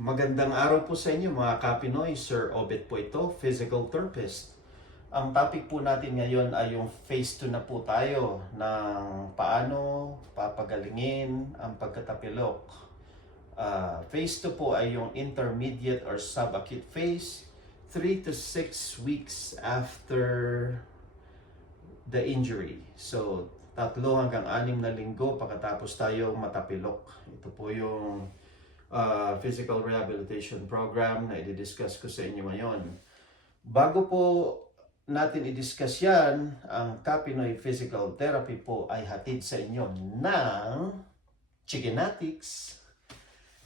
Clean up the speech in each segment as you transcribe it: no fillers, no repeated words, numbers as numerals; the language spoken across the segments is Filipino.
Magandang araw po sa inyo mga Kapinoy. Sir Obet po ito, Physical Therapist. Ang topic po natin ngayon ay yung phase 2 na po tayo ng paano papagalingin ang pagkatapilok. Phase 2 po ay yung intermediate or subacute phase, 3 to 6 weeks after the injury. So, 3 hanggang 6 na linggo pagkatapos tayo matapilok. Ito po yung physical rehabilitation program na i-discuss ko sa inyo ngayon. Bago po natin i-discuss yan, ang Kapinoy Physical Therapy po ay hatid sa inyo ng Chikinatics.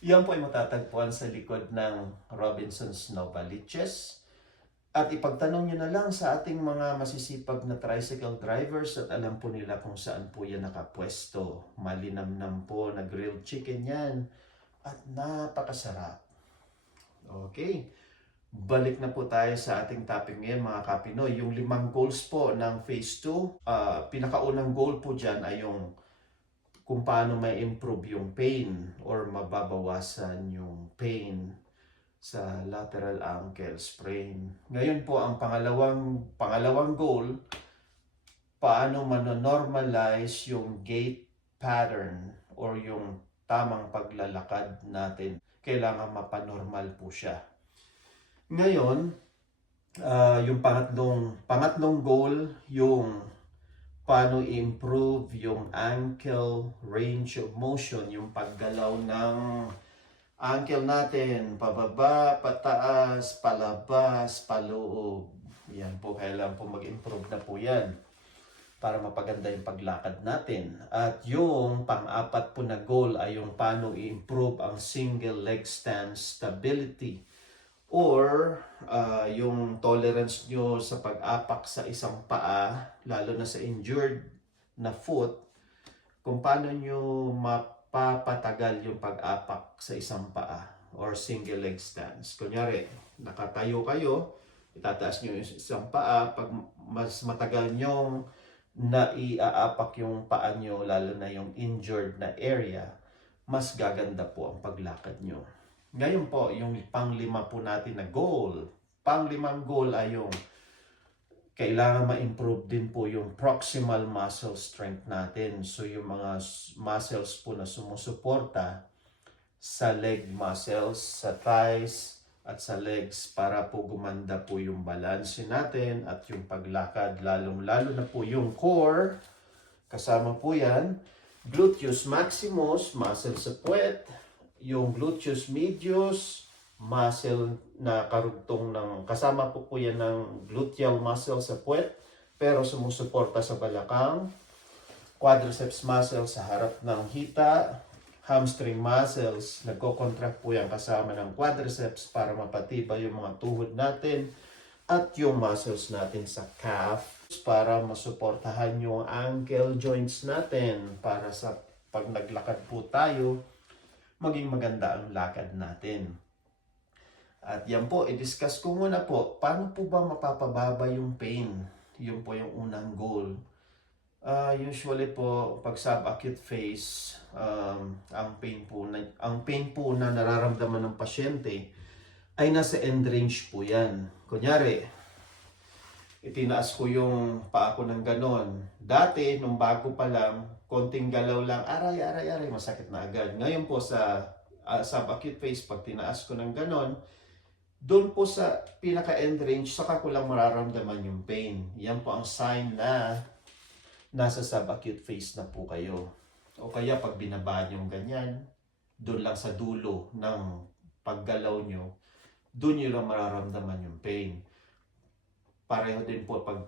Yan po ay matatagpuan sa likod ng Robinson's Novaliches. At ipagtanong nyo na lang sa ating mga masisipag na tricycle drivers at alam po nila kung saan po yan nakapwesto. Malinamnam po na grilled chicken yan. At napakasarap. Okay. Balik na po tayo sa ating topic ngayon mga Kapinoy. Yung 5 goals po ng phase 2. Pinakaunang goal po dyan ay yung kung paano may improve yung pain or mababawasan yung pain sa lateral ankle sprain. Ngayon po ang pangalawang goal, paano manonormalize yung gait pattern or yung tamang paglalakad natin. Kailangan mapanormal po siya. Ngayon, yung pangatlong goal, yung paano i-improve yung ankle range of motion, yung paggalaw ng ankle natin, pababa, pataas, palabas, paloob. Yan po, kailangan po mag-improve na po yan para mapaganda yung paglakad natin. At yung pang-apat po na goal ay yung paano i-improve ang single leg stance stability or yung tolerance nyo sa pag-apak sa isang paa, lalo na sa injured na foot, kung paano nyo mapapatagal yung pag-apak sa isang paa or single leg stance. Kunyari, nakatayo kayo, itataas nyo yung isang paa, pag mas matagal nyong na iaapak yung paa nyo, lalo na yung injured na area, mas gaganda po ang paglakad nyo. Ngayon po, yung pang-5 po natin na goal. Pang-5 goal ay yung kailangan ma-improve din po yung proximal muscle strength natin. So yung mga muscles po na sumusuporta sa leg muscles, sa thighs, at sa legs para po gumanda po yung balanse natin at yung paglakad, lalong-lalo na po yung core. Kasama po yan, gluteus maximus, muscle sa puwet, yung gluteus medius, muscle na karugtong ng, kasama po yan ng gluteal muscle sa puwet, pero sumusuporta sa balakang, quadriceps muscle sa harap ng hita, hamstring muscles, nagko-contract po yan kasama ng quadriceps para mapatibay yung mga tuhod natin at yung muscles natin sa calf para masuportahan yung ankle joints natin para sa pag naglakad po tayo, maging maganda ang lakad natin. At yan po, i-discuss ko muna po, paano po ba mapapababa yung pain? Yun po yung unang goal. Usually po, pag subacute phase, ang pain po na nararamdaman ng pasyente ay nasa end range po yan. Kunyari, itinaas ko yung paa ko ng ganon. Dati, nung bago pa lang, konting galaw lang, aray, masakit na agad. Ngayon po sa subacute phase, pag tinaas ko ng ganon, doon po sa pinaka-end range, saka ko lang mararamdaman yung pain. Yan po ang sign na nasa subacute phase na po kayo. O kaya pag binaba nyo ganyan, doon lang sa dulo ng paggalaw nyo, doon nyo lang mararamdaman yung pain. Pareho din po pag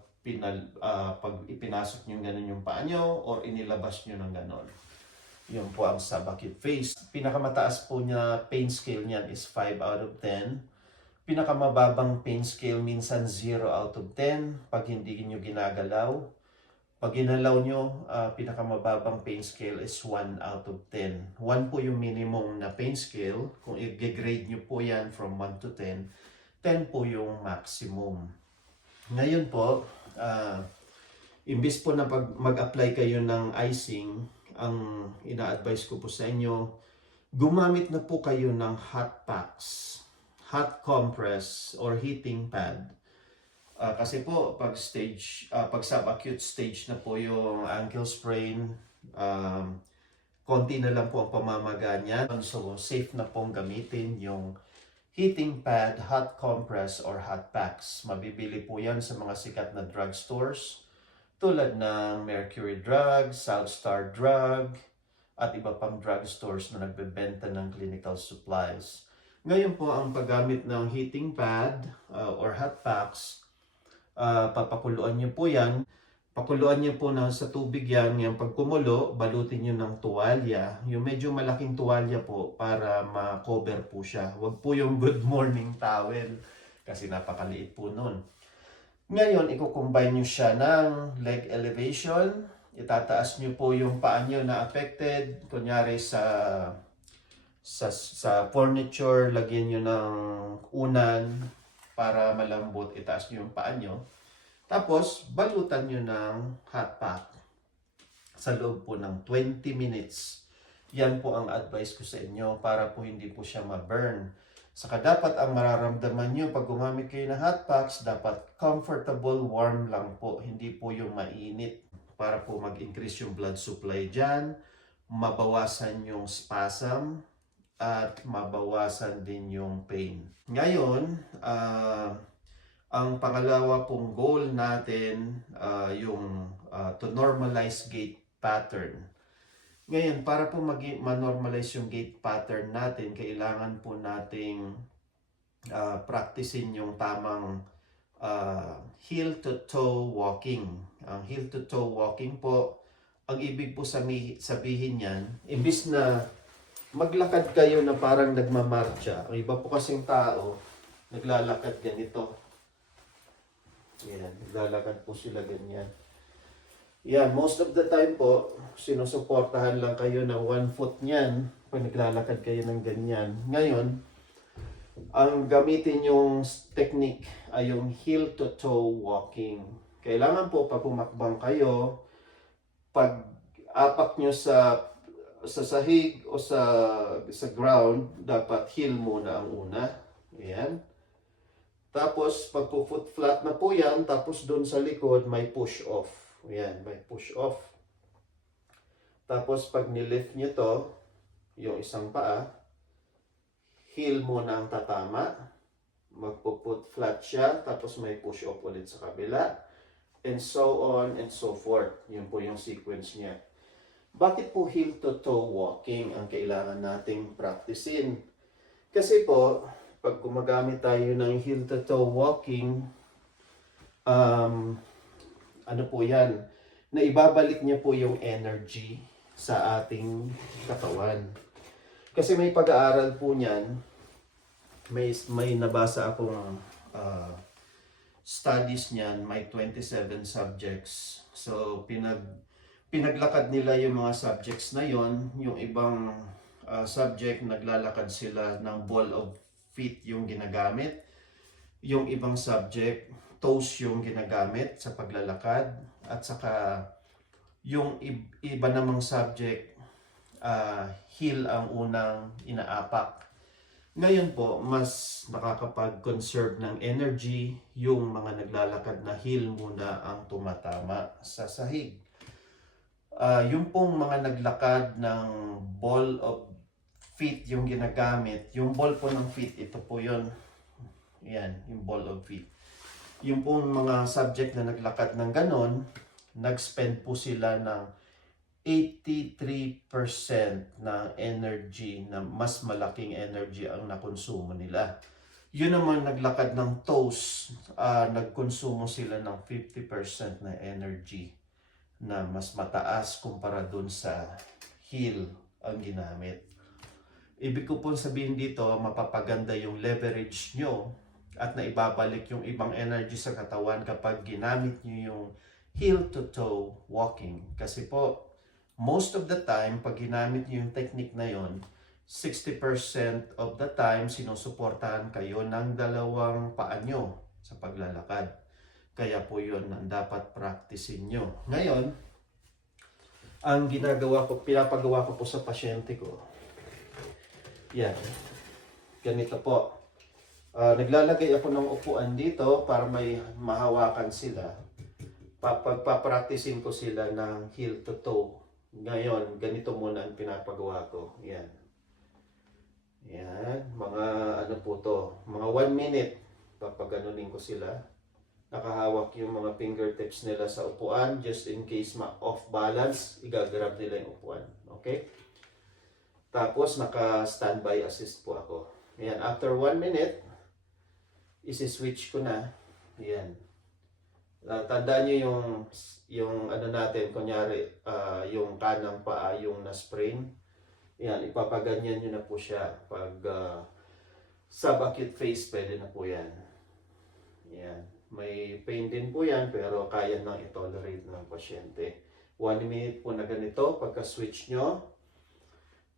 ipinasok nyo ganun yung paa nyo or inilabas nyo ng ganon. Yun po ang subacute phase. Pinakamataas po niya, pain scale niyan is 5 out of 10. Pinakamababang pain scale minsan 0 out of 10 pag hindi nyo ginagalaw. Pag ginalaw nyo, pinakamababang pain scale is 1 out of 10. 1 po yung minimum na pain scale. Kung i-grade nyo po yan from 1 to 10, 10 po yung maximum. Ngayon po, imbis po na pag mag-apply kayo ng icing, ang ina-advise ko po sa inyo, gumamit na po kayo ng hot packs, hot compress, or heating pad. Kasi po, pag subacute stage na po yung ankle sprain, konti na lang po ang pamamaga niya. So, safe na pong gamitin yung heating pad, hot compress, or hot packs. Mabibili po yan sa mga sikat na drugstores tulad ng Mercury Drugs, Southstar Drug, at iba pang drugstores na nagbebenta ng clinical supplies. Ngayon po, ang paggamit ng heating pad or hot packs, papakuluan niyo po yan. Pakuluan niyo po sa tubig yan. Yung pagkumulo, balutin niyo ng tuwalya. Yung medyo malaking tuwalya po para ma-cover po siya. Huwag po yung good morning towel kasi napakaliit po nun. Ngayon, i-combine niyo siya ng leg elevation. Itataas niyo po yung paa niyo na affected. Kunyari sa furniture, lagyan niyo ng unan para malambot. Itaas niyo yung paa niyo. Tapos, balutan nyo ng hot pack sa loob po ng 20 minutes. Yan po ang advice ko sa inyo para po hindi po siya ma-burn. Saka dapat ang mararamdaman nyo pag gumamit kayo ng hot packs, dapat comfortable, warm lang po. Hindi po yung mainit para po mag-increase yung blood supply dyan, mabawasan yung spasm, at mabawasan din yung pain. Ngayon, ang pangalawa pong goal natin, to normalize gait pattern. Ngayon, para po ma-normalize yung gait pattern natin, kailangan po nating practicein yung tamang heel-to-toe walking. Ang heel-to-toe walking po, ang ibig po sabihin yan, imbis na maglakad kayo na parang nagmamarcha, ang iba po kasing tao, naglalakad ganito. Yan, naglalakad po sila ganyan. Yan, most of the time po, sinusuportahan lang kayo ng 1 foot niyan pag naglalakad kayo ng ganyan. Ngayon, ang gamitin yung technique ay yung heel-to-toe walking. Kailangan po pag pumakbang kayo, pag apak nyo sa sahig o sa ground, dapat heel muna ang una. Yan. Tapos, pag foot flat na po yan, tapos doon sa likod, may push off. Yan, may push off. Tapos, pag nilift nyo to, yung isang paa, heel muna ang tatama. Magpo-foot flat siya, tapos may push off ulit sa kabila. And so on and so forth. Yun po yung sequence niya. Bakit po heel-to-toe walking ang kailangan nating practicein? Kasi po, pag gumagamit tayo ng heel-to-toe walking, ano po yan, na ibabalik niya po yung energy sa ating katawan. Kasi may pag-aaral po niyan, may nabasa akong studies niyan, may 27 subjects. So, pinaglakad nila yung mga subjects na yon. Yung ibang subject, naglalakad sila ng ball of feet yung ginagamit. Yung ibang subject, toes yung ginagamit sa paglalakad. At saka, yung iba namang subject, heel ang unang inaapak. Ngayon po, mas nakakapag-conserve ng energy yung mga naglalakad na heel muna ang tumatama sa sahig. Yung pong mga naglakad ng ball of feet yung ginagamit, yung ball po ng feet, ito po yun. Yan, yung ball of feet. Yung pong mga subject na naglakad ng ganon, nag-spend po sila ng 83% ng energy, na mas malaking energy ang nakonsumo nila. Yun naman naglakad ng toes, nagkonsumo sila ng 50% na energy na mas mataas kumpara dun sa heel ang ginamit. Ibig ko pong sabihin dito, mapapaganda yung leverage nyo at naibabalik yung ibang energy sa katawan kapag ginamit nyo yung heel-to-toe walking. Kasi po, most of the time, pag ginamit nyo yung technique na yon, 60% of the time, sinusuportahan kayo ng dalawang paa nyo sa paglalakad. Kaya po yun ang dapat practicein nyo. Ngayon, ang pinapagawa ko po sa pasyente ko, Yan. Ganito po. Naglalagay ako ng upuan dito para may mahawakan sila. Pagpapracticein ko sila ng heel to toe. Ngayon, ganito muna ang pinapagawa ko. Yan. Yan. Mga ano po to. Mga 1 minute. Papaganunin ko sila. Nakahawak yung mga fingertips nila sa upuan. Just in case ma-off balance, igagrab nila yung upuan. Okay? Tapos, naka-standby assist po ako. Yan. After 1 minute, isi-switch ko na. Yan. Tandaan nyo yung ano natin, kunyari, yung kanang paa, yung na-sprain. Yan, ipapaganyan nyo na po siya. Pag subacute phase, pwede na po yan. Yan. May pain din po yan, pero kaya nang i-tolerate ng pasyente. 1 minute po na ganito, pagka-switch nyo.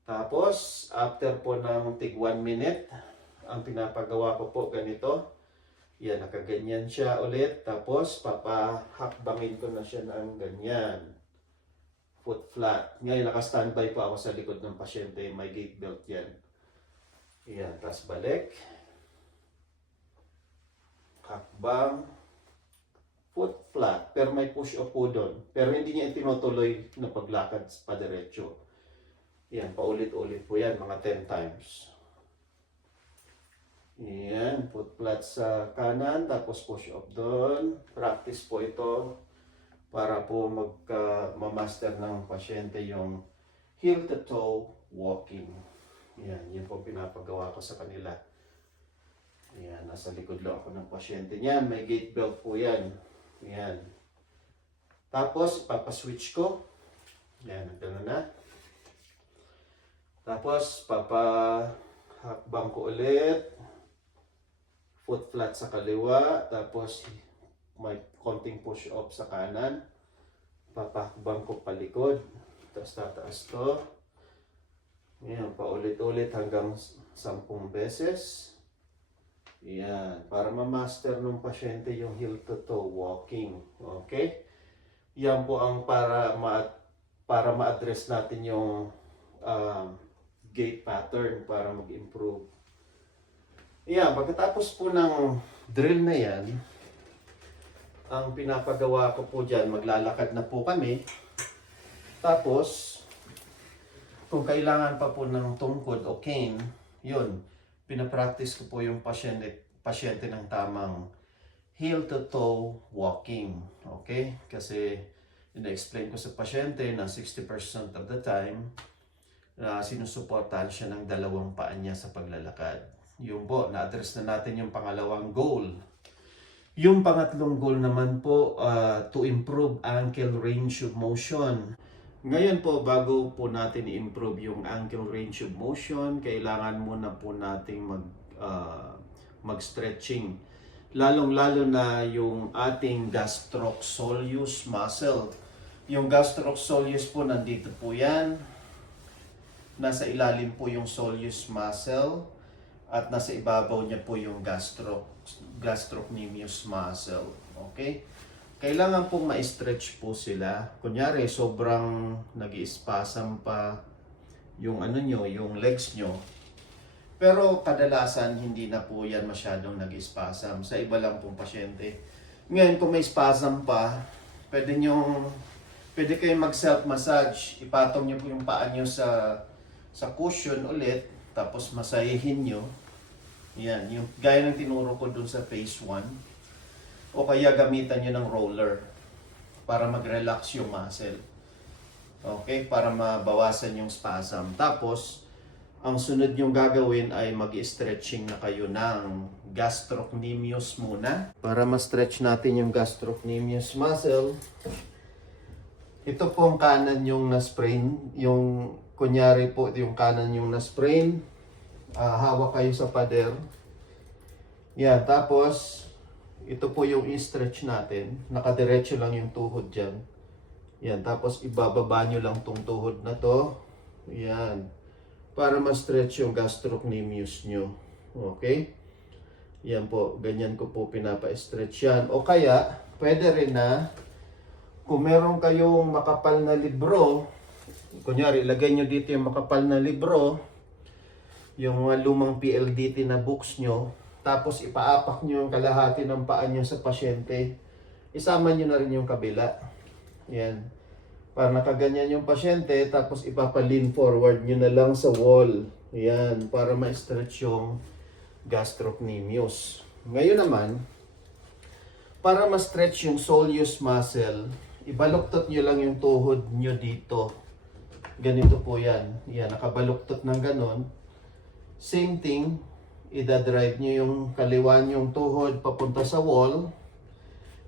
Tapos, after po ng tig 1 minute, ang pinapagawa ko po ganito. Yan, nakaganyan siya ulit. Tapos, papahakbangin ko na siya ng ganyan. Foot flat. Ngayon, naka-standby po ako sa likod ng pasyente. May gait belt yan. Yan, tapos balik. Hakbang. Foot flat. Pero may push-up po doon. Pero hindi niya itinutuloy na paglakad pa diretso. Yan, paulit-ulit po yan. Mga 10 times. Yan, foot flat sa kanan, tapos push up doon. Practice po ito para po ma-master ng pasyente yung heel to toe walking. Yan, yun po pinapagawa ko sa kanila. Yan, nasa likod lang ako ng pasyente niyan. May gait belt po yan. Yan. Tapos, papaswitch ko. Yan, gano'n na. Tapos, papahakbang ko ulit. Foot flat sa kaliwa, tapos may konting push up sa kanan. Papakbang ko palikod, tapos tataas to. Yan, paulit-ulit hanggang 10 beses. Yan, para ma-master ng pasyente yung heel to toe walking. Okay? Yan po ang para ma-address natin yung gait pattern para mag-improve. Yan, pagkatapos po ng drill na yan, ang pinapagawa ko po dyan, maglalakad na po kami. Tapos, kung kailangan pa po ng tungkod o cane, yun, pinapractice ko po yung pasyente ng tamang heel to toe walking. Okay? Kasi, ina-explain ko sa pasyente na 60% of the time, sinusuportahan siya ng dalawang paa niya sa paglalakad. Yung po, na-address na natin yung pangalawang goal. Yung pangatlong goal naman po, to improve ankle range of motion. Ngayon po, bago po natin i-improve yung ankle range of motion, kailangan muna po nating mag-stretching. Lalong-lalo na yung ating gastrocsoleus muscle. Yung gastrocsoleus po, nandito po yan. Nasa ilalim po yung soleus muscle. At nasa ibabaw niya po yung gastrocnemius muscle. Okay? Kailangan pong ma-stretch po sila. Kunyari, sobrang nag-i-spasm pa yung ano nyo, yung legs nyo. Pero kadalasan, hindi na po yan masyadong nag-i-spasm. Sa iba lang pong pasyente. Ngayon, kung may spasm pa, pwede kayong mag-self-massage. Ipatong nyo po yung paa nyo sa cushion ulit. Tapos masayahin nyo. Yan, yung gaya ng tinuro ko dun sa phase 1. O kaya gamitan nyo ng roller para mag-relax yung muscle. Okay, para mabawasan yung spasm. Tapos, ang sunod yung gagawin ay mag-stretching na kayo ng gastrocnemius muna. Para ma-stretch natin yung gastrocnemius muscle, ito po ang kanan yung na-sprain. Yung kunyari po, yung kanan yung na-sprain. Hawak kayo sa pader. Yan, tapos, ito po yung i-stretch natin. Nakadiretso lang yung tuhod dyan. Yan, tapos ibababa nyo lang tong tuhod na to. Yan. Para ma-stretch yung gastrocnemius nyo. Okay? Yan po, ganyan ko po pinapa-stretch yan. O kaya, pwede rin na, kung meron kayong makapal na libro, kunyari, ilagay nyo dito yung makapal na libro, yung mga lumang PLDT na books nyo, tapos ipaapak nyo yung kalahati ng paa nyo sa pasyente. Isama nyo na rin yung kabila. Yan. Para nakaganyan yung pasyente, tapos ipapalin forward nyo na lang sa wall. Yan. Para ma-stretch yung gastrocnemius. Ngayon naman, para ma-stretch yung soleus muscle, ibaluktot nyo lang yung tuhod nyo dito. Ganito po yan. Yan. Nakabaluktot ng ganon. Same thing, ida-drive nyo yung kaliwa yung tuhod papunta sa wall.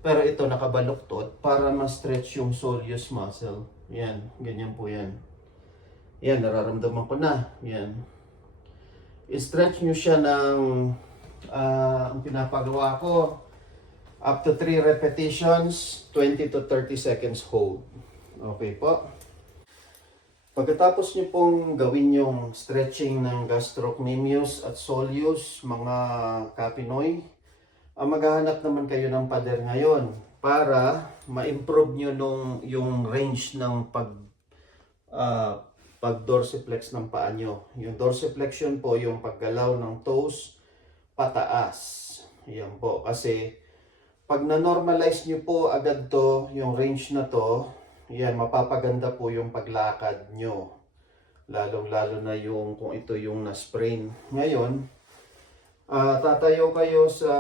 Pero ito nakabaluktot para ma-stretch yung soleus muscle. Yan, ganyan po yan. Yan, nararamdaman ko na. Yan. I-stretch nyo siya ng, ang pinapagawa ko, up to 3 repetitions, 20 to 30 seconds hold. Okay po. Pagkatapos nyo pong gawin yung stretching ng gastrocnemius at soleus, mga kapinoy, maghahanap naman kayo ng pader ngayon para ma-improve nyo yung range ng pag-dorsiflex ng paa nyo. Yung dorsiflexion po, yung paggalaw ng toes pataas. Yan po. Kasi pag na-normalize nyo po agad to, yung range na to, yan, mapapaganda po yung paglakad nyo. Lalong-lalo na yung kung ito yung na-sprain. Ngayon, tatayo kayo sa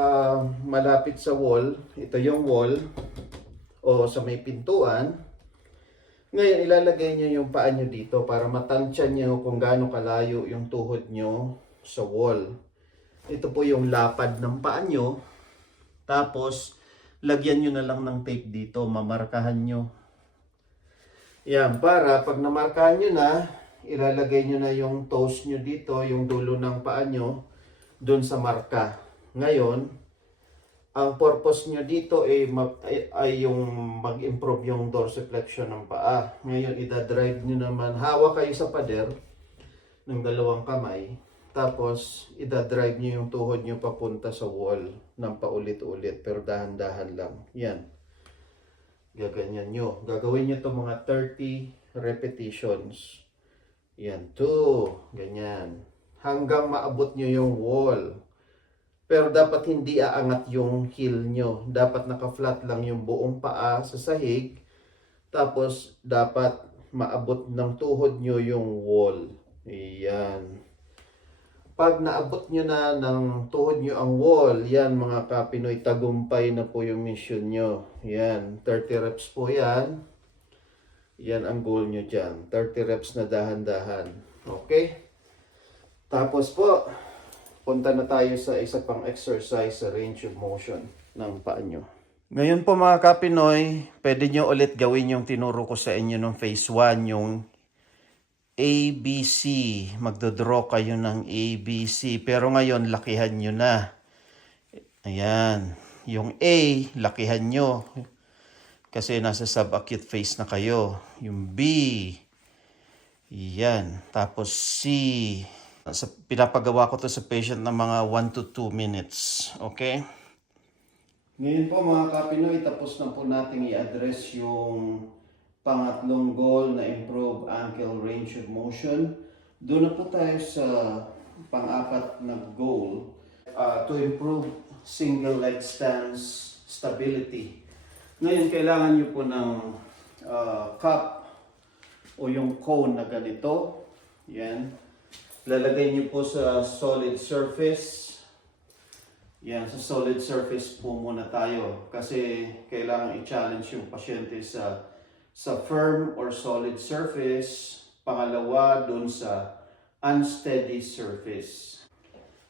malapit sa wall. Ito yung wall o sa may pintuan. Ngayon, ilalagay nyo yung paa nyo dito para matansya nyo kung gaano kalayo yung tuhod nyo sa wall. Ito po yung lapad ng paa nyo. Tapos, lagyan nyo na lang ng tape dito. Mamarkahan nyo. Yan, para pag namarkahan nyo na, ilalagay nyo na yung toes nyo dito, yung dulo ng paa nyo, dun sa marka. Ngayon, ang purpose nyo dito ay yung mag-improve yung dorsiflexion ng paa. Ngayon, ida-drive nyo naman, hawak kayo sa pader ng dalawang kamay, tapos ida-drive nyo yung tuhod nyo papunta sa wall ng paulit-ulit, pero dahan-dahan lang. Yan. Gaganyan nyo. Gagawin nyo ito mga 30 repetitions. Yan, 2. Ganyan. Hanggang maabot nyo yung wall. Pero dapat hindi aangat yung heel nyo. Dapat naka-flat lang yung buong paa sa sahig. Tapos, dapat maabot ng tuhod nyo yung wall. Yan. Pag naabot nyo na ng tuhod nyo ang wall, yan mga kapinoy, tagumpay na po yung mission nyo. Yan, 30 reps po yan. Yan ang goal nyo dyan. 30 reps na dahan-dahan. Okay? Tapos po, punta na tayo sa isa pang exercise sa range of motion ng paa nyo. Ngayon po mga kapinoy, pwede nyo ulit gawin yung tinuro ko sa inyo ng phase 1, yung ABC. Magdodraw kayo ng ABC. Pero ngayon, lakihan nyo na. Ayan. Yung A, lakihan nyo. Kasi nasa subacute phase na kayo. Yung B. Yan. Tapos C. Pinapagawa ko to sa patient ng mga 1 to 2 minutes. Okay? Ngayon po mga kapinoy, tapos na po natin i-address yung pangatlong goal na improve ankle range of motion. Doon na po tayo sa pang-apat na goal, to improve single leg stance stability. Ngayon, kailangan nyo po ng cup o yung cone na ganito. Yan. Lalagay nyo po sa solid surface. Yan, sa solid surface po muna tayo. Kasi kailangan i-challenge yung pasyente sa firm or solid surface. Pangalawa, dun sa unsteady surface.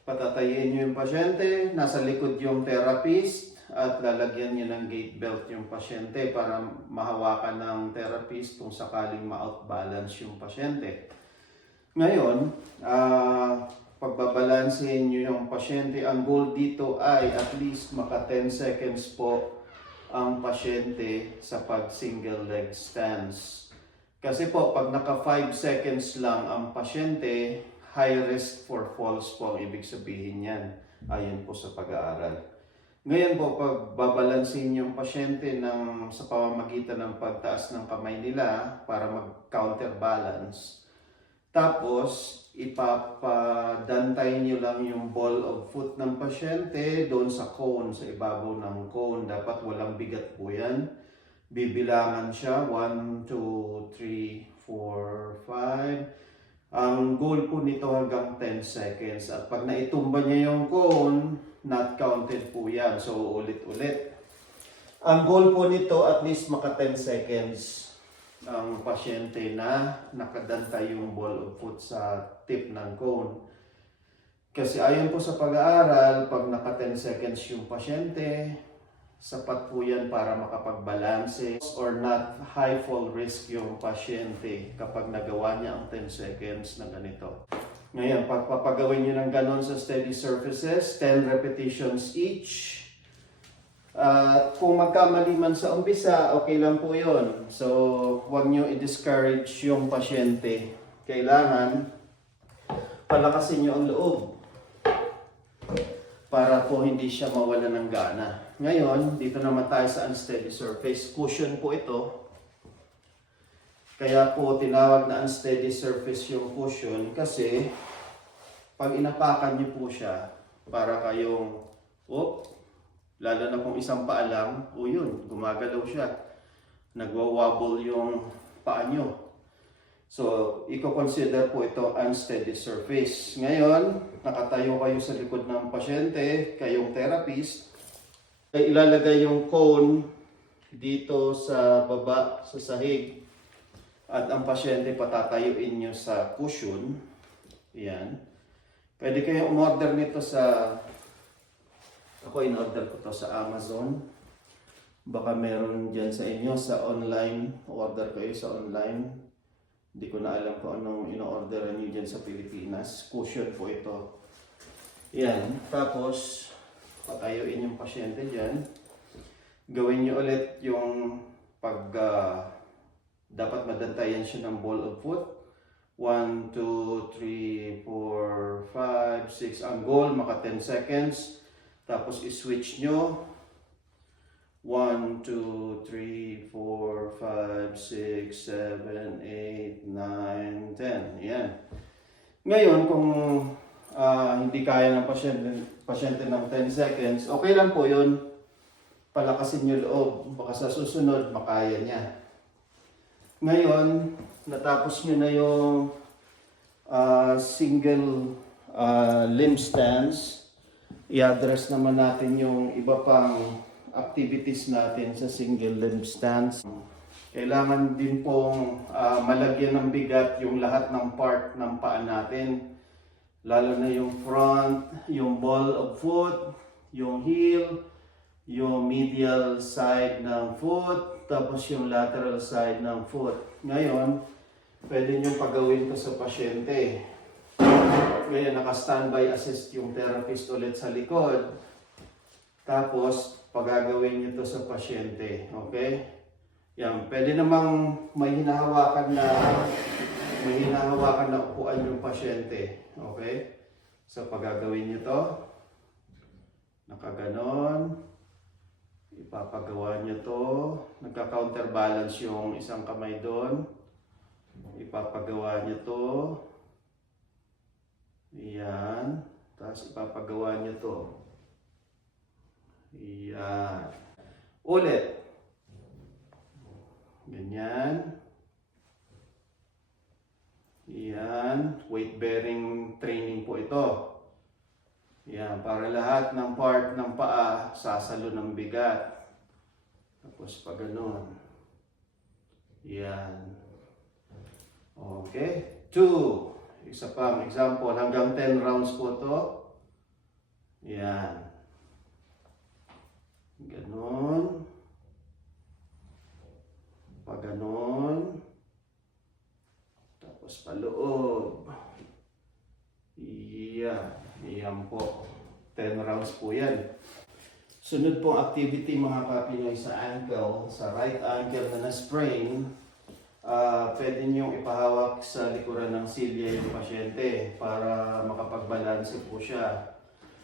Patatayin nyo yung pasyente, nasa likod yung therapist, at lalagyan nyo ng gait belt yung pasyente para mahawakan ng therapist kung sakaling ma-outbalance yung pasyente. Ngayon, pagbabalansin nyo yung pasyente, ang goal dito ay at least maka 10 seconds po ang pasyente sa pag single leg stance. Kasi po, pag naka 5 seconds lang ang pasyente, high risk for falls po ang ibig sabihin yan. Ayon po sa pag-aaral. Ngayon po, pag babalansin yung pasyente sa pamamagitan ng pagtaas ng kamay nila para mag-counterbalance, tapos ipapadantay nyo lang yung ball of foot ng pasyente doon sa cone, sa ibabaw ng cone. Dapat walang bigat po yan. Bibilangan siya, 1, 2, 3, 4, 5. Ang goal po nito hanggang 10 seconds. At pag naitumba niya yung cone, not counted po yan. So ulit-ulit. Ang goal po nito at least maka 10 seconds ang pasyente na nakadantay yung ball of foot sa tip ng cone. Kasi ayon po sa pag-aaral, pag naka 10 seconds yung pasyente, sapat po yan para makapagbalanse or not high fall risk yung pasyente kapag nagawa niya ang 10 seconds na ganito. Ngayon, pagpapagawin nyo ng ganon sa steady surfaces, 10 repetitions each. At kung magkamali man sa umpisa, okay lang po yun. So, huwag nyo i-discourage yung pasyente. Kailangan palakasin nyo ang loob para po hindi siya mawala ng gana. Ngayon, dito naman tayo sa unsteady surface. Cushion po ito. Kaya po tinawag na unsteady surface yung cushion kasi pag inapakan nyo po siya, para kayong, lalo na kung isang paa lang, yun, gumagalaw siya. Nagwa-wobble yung paa nyo. So, i-consider po ito unsteady surface. Ngayon, nakatayo kayo sa likod ng pasyente, kayong therapist, ay ilalagay yung cone dito sa baba, sa sahig. At ang pasyente patatayuin nyo sa cushion. Yan. Pwede kayo umorder nito sa... Ako in-order ko to sa Amazon. Baka meron dyan sa inyo sa online. Order kayo sa online. Hindi ko na alam kung anong in-orderan nyo dyan sa Pilipinas. Cushion po ito. Yan. Tapos, patayuin yung pasyente dyan. Gawin nyo ulit yung dapat madantayan siya ng ball of foot. 1, 2, 3, 4, 5, 6. Ang goal, maka 10 seconds. Tapos i-switch nyo. 1, 2, 3, 4, 5, 6, 7, 8, 9, 10. Yan. Ngayon, kung hindi kaya ng pasyente ng 10 seconds, okay lang po yun. Palakasin nyo loob. Baka sa susunod, makaya niya. Ngayon, natapos nyo na yung single limb stance. I-address naman natin yung iba pang activities natin sa single limb stance. Kailangan din pong malagyan ng bigat yung lahat ng part ng paa natin. Lalo na yung front, yung ball of foot, yung heel, yung medial side ng foot, tapos yung lateral side ng foot. Ngayon, pwede nyo pagawin to sa pasyente. Ngayon, naka-standby assist yung therapist ulit sa likod. Tapos, pagagawin nyo to sa pasyente. Okay? Yan. Pwede namang may hinahawakan na upuan yung pasyente. Okay? So, pagagawin nyo to, nakaganon. Ipapagawa nyo to. Nagka-counterbalance yung isang kamay doon. Ipapagawa nyo to. Yan. Tapos ipapagawa nyo to. Yan. Ulit. Ganyan. Yan. Weight bearing training po ito. Yan. Para lahat ng part ng paa sasalo ng bigat. Tapos pag ganun. Yan. Okay. 2. Isa pang example, hanggang 10 rounds po to. Yan. Ganon. Pag ganon. Tapos paloob. Yan. Yan po. 10 rounds po yan. Sunod pong activity mga kapinoy sa ankle, sa right ankle na na-sprain. Pwede niyong ipahawak sa likuran ng silya yung pasyente para makapagbalanse po siya.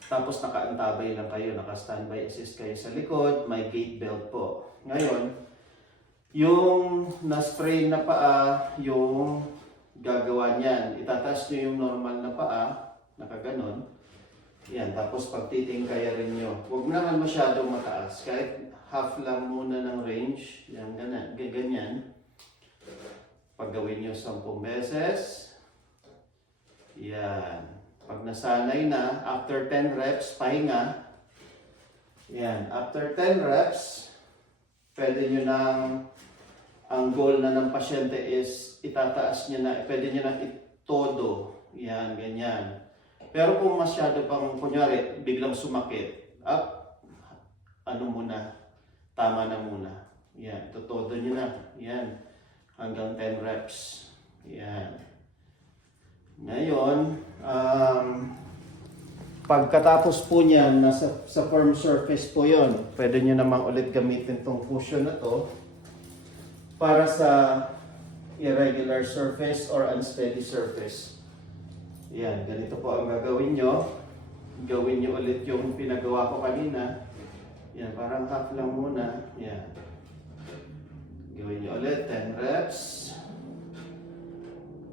Tapos nakaantabay lang kayo, naka-standby assist kayo sa likod, may gait belt po. Ngayon, yung na-sprain na paa, yung gagawa niyan. Itataas nyo yung normal na paa, nakaganon. Yan, tapos pagtitingkayarin nyo. Huwag naman masyadong mataas. Kahit half lang muna ng range. Yan, ganyan. Paggawin nyo 10 beses. Yan. Pag nasanay na, after 10 reps, pahinga. Yan, after 10 reps, pwede nyo nang, ang goal na ng pasyente is itataas nyo na, pwede nyo nang itodo. Yan, ganyan. Pero kung masyado pang, kunyari, biglang sumakit, tama na muna. Yan, itotodo nyo na. Yan, hanggang 10 reps. Yan. Ngayon, pagkatapos po niyan, sa firm surface po yon, pwede nyo namang ulit gamitin itong cushion na to para sa irregular surface or unsteady surface. Yan, ganito po ang gagawin nyo. Gawin nyo ulit yung pinagawa ko kanina. Yan, parang half lang muna. Yan. Gawin nyo ulit, 10 reps.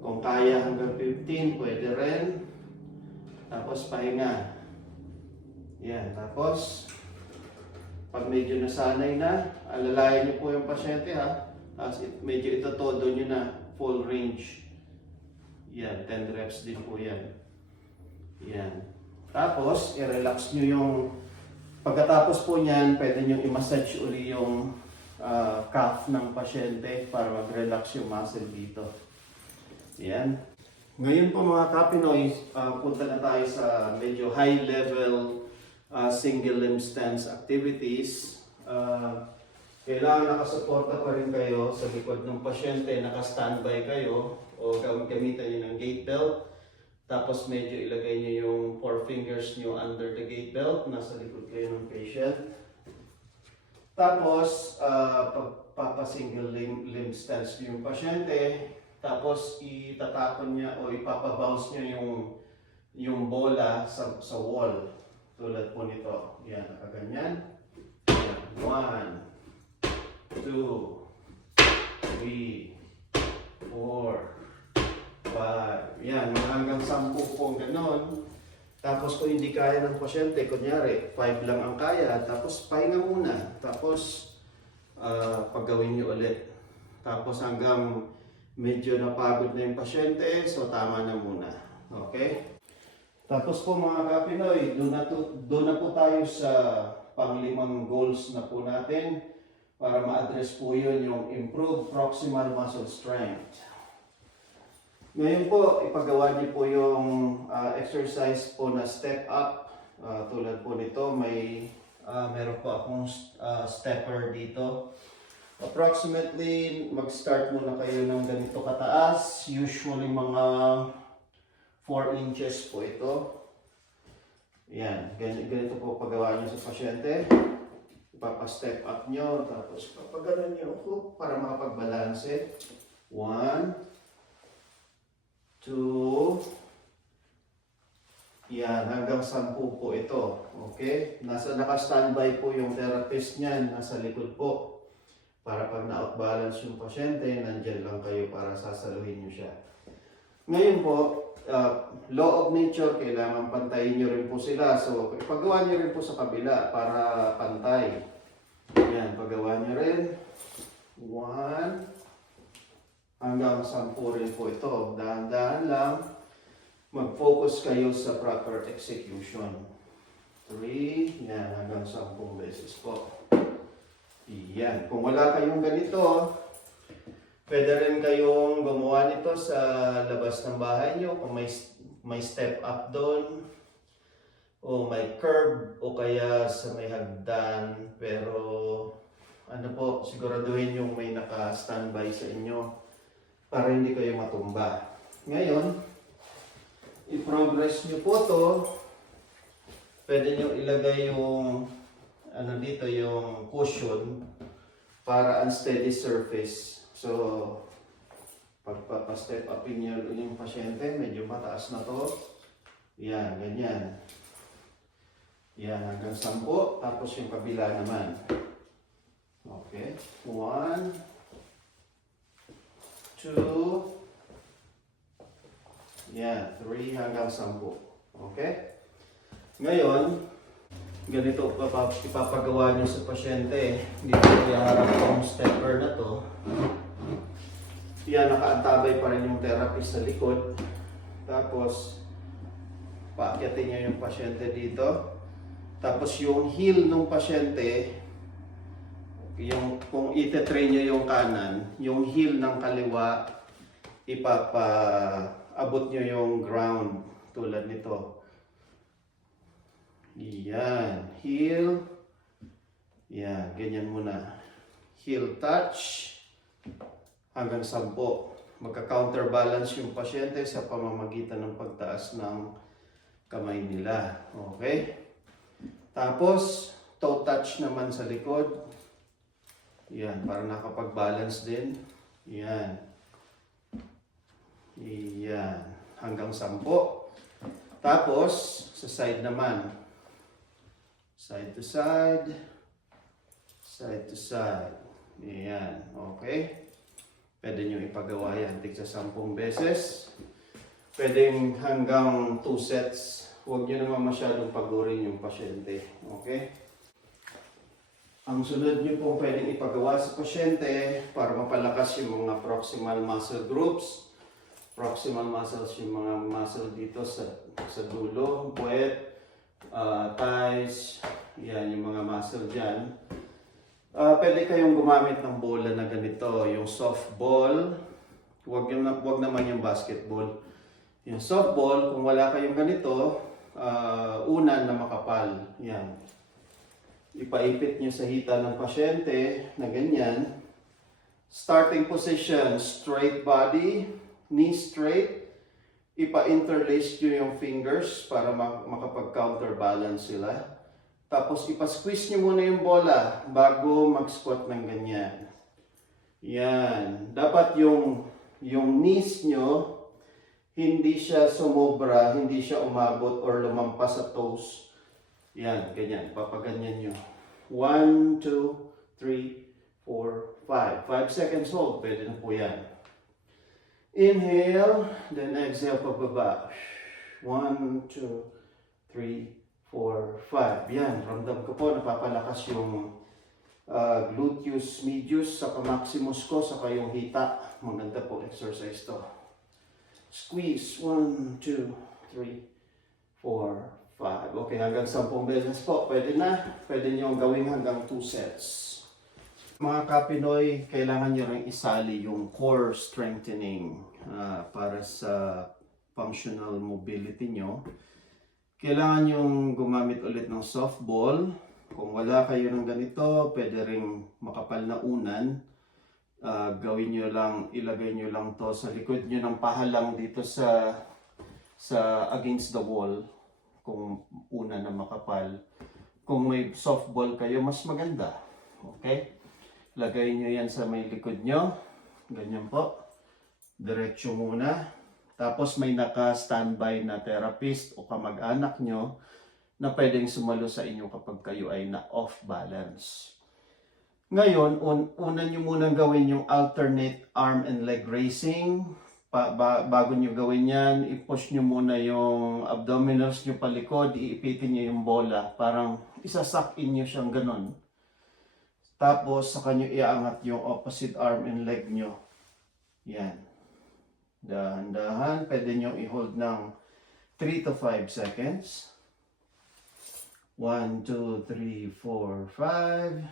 Kung kaya hanggang 15, pwede rin. Tapos pahinga. Yan, tapos pag medyo nasanay na, alalayan nyo po yung pasyente ha. Tapos medyo itotodo nyo na full range. Yan, 10 reps din po yan. Yan. Tapos, i-relax nyo yung, pagkatapos po niyan, pwede nyo i-massage uli yung calf ng pasyente para mag-relax yung muscle dito. Yan. Ngayon po mga Kapinoy, punta na tayo sa medyo high level single limb stance activities. Kailangan nakasuporta pa rin kayo sa likod ng pasyente, naka-standby kayo o gamitan nyo ng gait belt. Tapos medyo ilagay nyo yung 4 fingers nyo under the gait belt, nasa likod kayo ng patient. Tapos, pagpapa-single limb stance nyo yung pasyente. Tapos itatapon niya o ipapabounce niya yung bola sa wall. Tulad po nito. Yan, nakaganyan. 1, 2, 3, 4, 5. Yan, hanggang 10 po ganon. Tapos kung hindi kaya ng pasyente, kunyari 5 lang ang kaya, tapos pahinga muna. Tapos paggawin niyo ulit. Tapos hanggang medyo napagod na yung pasyente, so tama na muna. Okay? Tapos po mga Kapinoy, doon na po tayo sa pang-5 goals na po natin para ma-address po yun yung improve proximal muscle strength. Ngayon po, ipagawa niyo po yung exercise po na step up. Tulad po nito, meron po akong stepper dito. Approximately, mag-start muna kayo ng ganito kataas. Usually mga 4 inches po ito. Yan, ganito po paggawa nyo sa pasyente. Ipapa-step up nyo, tapos papagalan nyo para makapag-balanse. 1, 2, yan, hanggang 10 po ito. Okay? Naka-standby po yung therapist niyan, nasa likod po. Para pag na-outbalance yung pasyente, nandyan lang kayo para sasaluhin nyo siya. Ngayon po, law of nature, kailangan pantayin nyo rin po sila. So, ipagawa nyo rin po sa kabila para pantay. Yan, pagawa nyo rin. 1, hanggang 10 rin po ito. Dahan-dahan lang. Mag-focus kayo sa proper execution. 3, yan, hanggang 10 beses po. Yan. Kung wala kayong ganito, pwede rin kayong gumawa nito sa labas ng bahay nyo. Kung may step up doon, o may curb, o kaya sa may hagdan. Pero, ano po, siguraduhin yung may naka-standby sa inyo para hindi kayo matumba. Ngayon, i-progress nyo po to. Pwede nyo ilagay yung dito yung cushion para unsteady surface. So, pagpapa-step upin nyo yung pasyente, medyo mataas na to. Yan, ganyan. Yan, hanggang 10. Tapos yung kabila naman. Okay. 1, 2, Yan, 3 hanggang 10. Okay? Ngayon, ganito ipapagawa nyo sa pasyente. Dito iharap tong stepper na to. Yan, nakaantabay pa rin yung therapist sa likod. Tapos, paakyatin nyo yung pasyente dito. Tapos yung heel ng pasyente, yung, kung ite-train nyo yung kanan, yung heel ng kaliwa, ipapaabot nyo yung ground tulad nito. Yan, heel. Yan, ganyan muna. Heel touch hanggang 10. Magka-counterbalance yung pasyente sa pamamagitan ng pagtaas ng kamay nila. Okay? Tapos, toe touch naman sa likod. Yan, para nakapag-balance din. Yan. Yan. Hanggang 10. Tapos, sa side naman. Side to side. Side to side. Yan. Okay? Pwede nyo ipagawa yan. Tigsa 10 beses. Pwedeng hanggang 2 sets. Huwag nyo naman masyadong pagurin yung pasyente. Okay? Ang sunod nyo pong pwedeng ipagawa sa pasyente para mapalakas yung mga proximal muscle groups. Proximal muscles, yung mga muscle dito sa dulo, puwet, thighs, yan yung mga muscle dyan. Pwede kayong gumamit ng bola na ganito, yung softball. Huwag naman yung basketball. Yung softball, kung wala kayong ganito, unan na makapal. Yan. Ipaipit nyo sa hita ng pasyente na ganyan. Starting position, straight body, knee straight. Ipa-interlace nyo yung fingers para makapag-counterbalance sila. Tapos ipa-squeeze nyo muna yung bola bago mag-squat ng ganyan. Yan. Dapat yung knees nyo, hindi siya sumobra, hindi siya umabot or lumampas sa toes. Yan, ganyan. Papaganyan nyo. 1, 2, 3, 4, 5. 5 seconds hold. Pwede na po yan. Inhale, then exhale pababa. 1, 2, 3, 4, 5. Yan, ramdam ko po, napapalakas yung gluteus medius sa maximus ko, saka yung hita. Maganda po exercise to. Squeeze. 1, 2, 3, 4, 5. Okay, hanggang 10 beses po. Pwede na. Pwede nyo gawin hanggang 2 sets. Mga kapinoy, kailangan nyo rin isali yung core strengthening para sa functional mobility nyo. Kailangan yung gumamit ulit ng softball. Kung wala kayo ng ganito, pwede rin makapal na unan. Gawin nyo lang, ilagay nyo lang to sa likod nyo ng pahalang dito sa against the wall. Kung una na makapal. Kung may softball kayo, mas maganda. Okay? Lagay nyo yan sa may likod nyo. Ganyan po. Diretso muna. Tapos may naka-standby na therapist o kamag-anak nyo na pwedeng sumalo sa inyo kapag kayo ay na-off balance. Ngayon, una nyo munang gawin yung alternate arm and leg raising. Bago nyo gawin yan, i-push nyo muna yung abdominals nyo palikod, iipitin nyo yung bola. Parang isasak in nyo siyang ganon. Tapos, saka nyo iaangat yung opposite arm and leg nyo. Yan. Dahan-dahan. Pwede nyo i-hold ng 3 to 5 seconds. 1, 2, 3, 4, 5.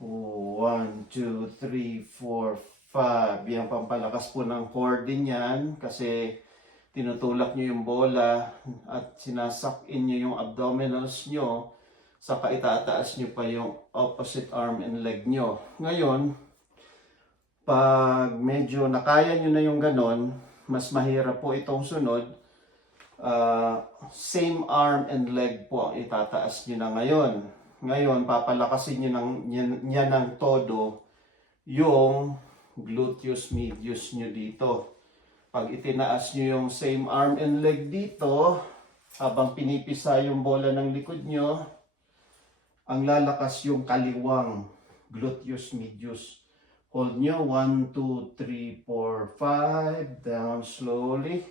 1, 2, 3, 4, 5. Yan, pampalakas po ng core din yan kasi tinutulak nyo yung bola at sinasak in nyo yung abdominals nyo, saka itataas nyo pa yung opposite arm and leg nyo. Ngayon, pag medyo nakaya nyo na yung ganon, mas mahirap po itong sunod. Same arm and leg po ang itataas nyo na ngayon. Ngayon, papalakasin nyo ng todo yung gluteus medius nyo dito. Pag itinaas nyo yung same arm and leg dito, habang pinipisa yung bola ng likod nyo, ang lalakas yung kaliwang gluteus medius. Hold nyo. 1, 2, 3, 4, 5. Down slowly.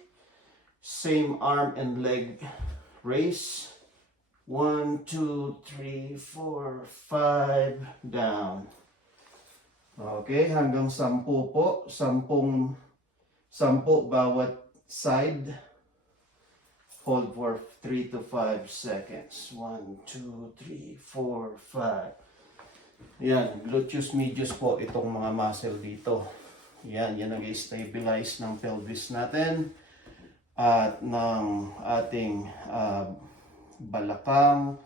Same arm and leg raise. 1, 2, 3, 4, 5. Down. Okay, hanggang 10 po. 10 bawat side. Hold for 3 to 5 seconds. 1, 2, 3, 4, 5. Yan, gluteus medius po itong mga muscle dito. Yan ang i-stabilize ng pelvis natin at ng ating balakang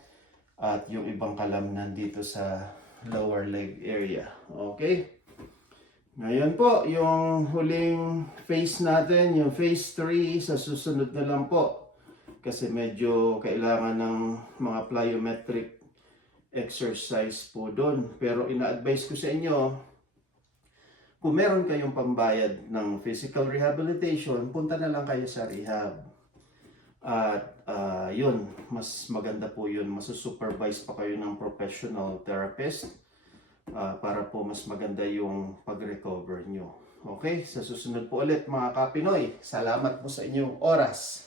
at yung ibang kalamnan dito sa lower leg area. Okay? Ngayon po, yung huling phase natin, yung phase 3, sa susunod na lang po. Kasi medyo kailangan ng mga plyometric exercise po doon. Pero ina-advise ko sa inyo, kung meron kayong pambayad ng physical rehabilitation, punta na lang kayo sa rehab. At yun, mas maganda po yun. Masusupervise pa kayo ng professional therapist para po mas maganda yung pag-recover nyo. Okay, sa susunod po ulit mga Kapinoy. Salamat po sa inyong oras.